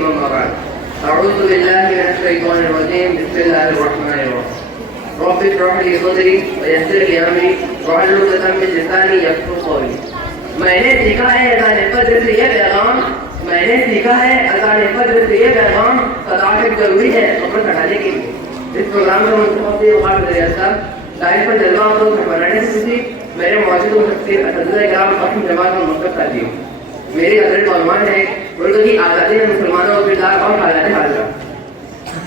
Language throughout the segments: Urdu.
الرجيم أما بعد أعوذ بالله من الشيطان الرجيم بسم الله الرحمن الرحيم رب اشرح لي صدري ويسر لي أمري واحلل عقدة من لساني يفقهوا قولي. میں نے سیکھا ہے اذان فجر سے یہ پیغام صداقت ضروری ہے عمر کٹانے کے لیے. اس پروگرام میں منتخب صاحب ظاہر پر جلوہ افروز مہمانان خصوصی میرے موجود شخصیت اساتذہ کرام اپنی جماعت کا منتخب کرتی ہوں. میری حضرت عنوان ہے ملک کی آزادی میں مسلمانوں اور کردار اور حالات حاضرہ.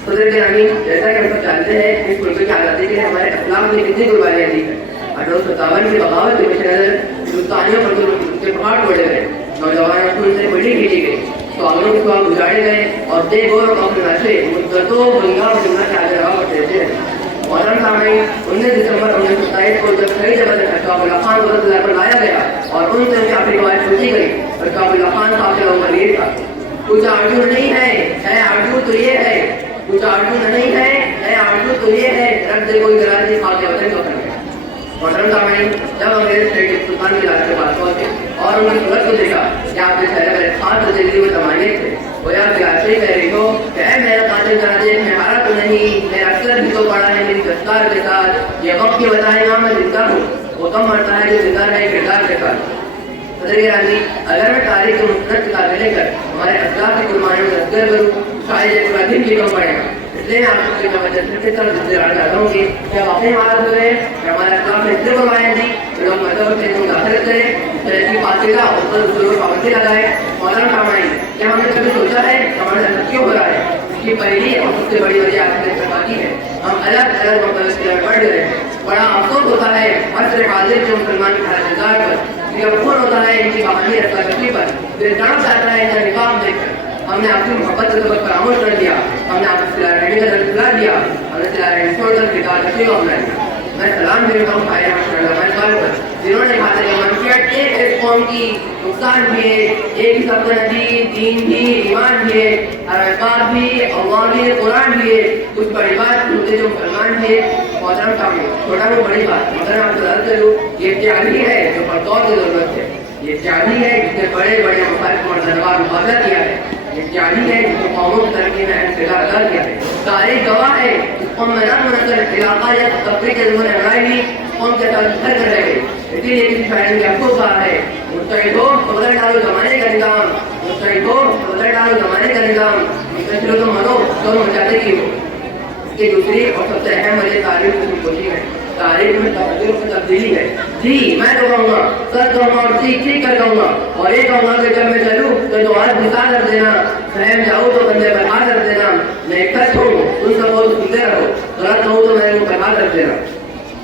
صدر گرامی، جیسا کہ ہم سب جانتے ہیں اس ملک کی آزادی کے لیے ہمارے اسلاف نے کتنی قربانیاں دی ہیں. 1857 کی بغاوت کے پیش نظر ہندوستانیوں پر کے پہاڑ توڑے گئے، نوجوانوں کو ان سے بڑی کھینچی گئی، سوالوں کے سوال گزارے گئے اور بے غور اور نشے مدتوں بنگا اور جملہ کے آگے رہا کرتے تھے. محترم سامعین، 19 دسمبر 1927 کو جب صحیح جگہ سے اشفاق اللہ خان کو رضا پر لایا گیا اور ان سے کافی روایت پوچھی گئی. اشفاق اللہ خان صاحب کا عمر یہ تھا: کچھ آرزو نہیں ہے آرزو تو یہ ہے، کچھ آرزو نہیں ہے آرزو تو یہ ہے، رکھ دے کوئی گراجی خاک وطن کو کرنے. محترم سامعین، جب انگریز اسٹیٹ سلطان کے علاقے کے پاس پہنچے اور ان کی صورت کو دیکھا کہ آپ کے چہرے پر خاص تجلی و تمانیت تھے، وہ یا پیاسے کہہ رہی ہو کہ اے میرا قاتل جنازے میں ہارا تو نہیں، میرا اکثر بھی تو پڑا ہے میری دستار کے ساتھ، یہ وقت کی بتائے گا میں زندہ ہوں، وہ کم مرتا ہے جو زندہ رہے کردار کے ساتھ. صدر گرامی، اگر میں تاریخ کے مستند کتابیں لے کر ہمارے اسلاف کی قربانیوں میں تذکر کروں شاید یہ پورا دن بھی کم پڑے گا. اس لیے آپ کی توجہ صرف اس طرح ذکر چاہتا ہوں کہ جب واقعی حالات ہوئے کہ ہمارے اسلاف نے اتنے قربانیاں دی کہ لوگ مذہب سے مداخلت کریں، ترقی پاکیزہ اور اصول و پابندی لگائے. محترم سامعین، کیا ہم نے کبھی سوچا ہے کہ ہمارے ساتھ کیوں ہو رہا ہے؟ اس کی پہلی اور سب سے بڑی وجہ آپ نے سرکاری ہے. ہم الگ الگ مختلف قلعے میں بڑھ گئے ہیں. بڑا افسوس ہوتا ہے عصر حاضر جو مسلمان کی حالت گزار پر، یہ افسوس ہوتا ہے ان کی بہانی رکھا رکھی پر، دل تڑپ جاتا ہے ان کا نقاب دیکھ کر. ہم نے آپ کی محبت کا سبق فراموش کر دیا، ہم نے آپ کو سلا رہنے کا درد بلا دیا، ہم نے سلا رہنے چھوڑ کر کتاب رکھی کو اپنا دیا. میں سلام دیتا ہوں بھائی پر جنہوں نے کہا کہ منفیت ایک قوم کی نقصان بھی ہے، ایک ہی سب نبی، دین بھی، ایمان بھی ہے، اعتقاد بھی، اللہ بھی، قرآن بھی ہے. کچھ بڑی بات ہوتے جو مسلمان بھی ہے. محترم سامنے چھوٹا وہ بڑی بات مگر آپ کو درد کروں، یہ تیاری ہے جو بطور کی ضرورت ہے، یہ تیاری ہے جس نے بڑے بڑے مخالف مرتبہ مبادلہ کیا ہے، یہ تیاری ہے جس کو قوموں کی ترقی میں اہم کردار ادا کیا ہے. تاریخ گواہ ہے اس قوم میں نہ منظر علاقہ یا تفریح کے ضمن رائے بھی قوم کے ساتھ گھر کر رہے گئے. اسی لیے کسی شاعر نے افسوس کہا ہے: مستعد ہو تو بدل ڈالو زمانے کا نظام، مستعد ہو تو بدل ڈالو زمانے کا نظام، مستشرو تو مرو دونوں مچاتے کی ہو. اس کی دوسری اور سب سے اہم وجہ تاریخ کی کوشش ہے. تاریخ میں تبدیلی ہے. جی میں تو کہوں گا، سر کہوں گا اور سیکھ کر کہوں گا اور یہ کہوں گا کہ جب میں چلوں تو ہاتھ بھسا کر دینا، سہم جاؤ تو بندے پر ہاتھ رکھ دینا، میں سچ ہوں ان سب کو سنتے رہو، غلط کہوں تو میرے منہ پر ہاتھ رکھ دینا.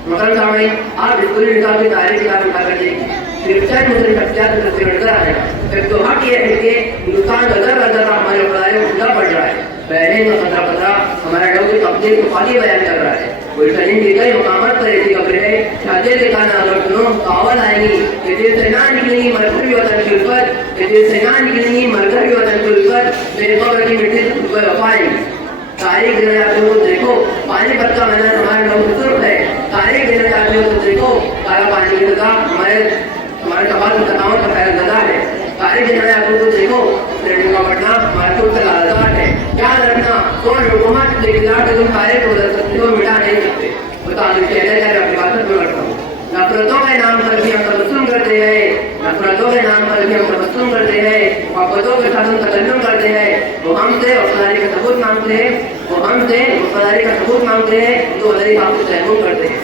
محترم سامعین، آپ اسکولی نصاب کی تاریخ کتاب اٹھا کر دیکھیں، صرف چند مسلم شخصیات کی تصویر نظر آئے گا. پھر تو حق یہ ہے کہ ہندوستان کا ذرہ ذرہ ہمارے خدائی کو کھلا پڑ رہا ہے. پہلے میں خطرہ خطرہ ہمارا لوگ اپنے کو خالی بیان کر رہا ہے. کوئی سلیم کی گئی مقامات پر ایسی خبر ہے شادی دکھانا اگر سنو کاول آئے گی کہ دل سے نہ نکلیں گی مرکز بھی وطن کی الفت، کہ دل سے نہ نکلیں گی مرکز بھی وطن کی الفت، میرے قبر کی مٹی سے صبح وفائیں. تاریخ دینا چاہتے ہو تو دیکھو پانی پت کا میدان ہمارے لوگ سرخ ہے. تاریخ دینا چاہتے ہو تو دیکھو کالا پانی کی سزا ہمارے سماج کی تناؤ کا خیر زدہ ہے. تاریخ دینا چاہتے ہو تو دیکھو ریڈیو کا بٹنا ہمارے خود سے آزاد ہے. یاد رکھنا کون حکومت لیکن تم تاریخ کو بدل سکتے ہو، مٹا نہیں سکتے. اپنی بات میں کرتا ہوں، نفرتوں کے نام پر بھی ہم تبسم کرتے ہیں، نفرتوں کے نام پر بھی ہم تبسم کرتے ہیں، محبتوں کے ساتھ ہم تکلم کرتے ہیں. وہ ہم سے وفاداری کا ثبوت مانگتے ہیں، وہ ہم سے وفاداری کا ثبوت مانگتے ہیں، تو وزیر آپ سے تحمل کرتے ہیں.